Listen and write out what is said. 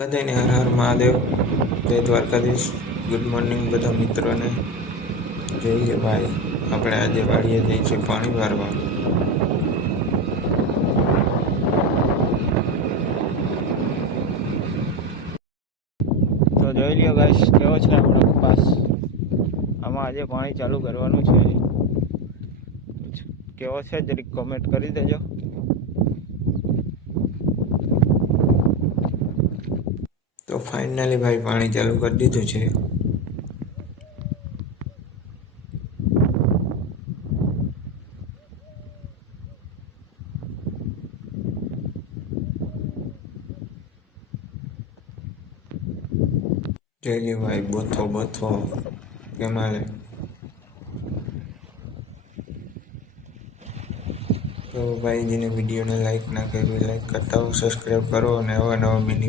બધાને હર હર મહાદેવ, જય Dwarkadhish. Good morning બધા મિત્રોને. જોઈએ ભાઈ, આપણે આજે વાડીએ જઈએ છીએ પાણી ભરવા. તો જોઈ લ્યો ગાઈસ, કેવો છે આપણો કપાસ. આમાં આજે પાણી ચાલુ કરવાનું છે. કેવો છે જરીક કોમેન્ટ કરી દેજો. તો ફાઇનલી ભાઈ પાણી ચાલુ કરી દીધું છે. જોઈ લ્યો ભાઈ, બોથો કેમ હાલે. તો ભાઈ જેને વિડીયોને લાઈક ના કરી લાઈક કરતા હો, સબસ્ક્રાઈબ કરો અને નવા મિની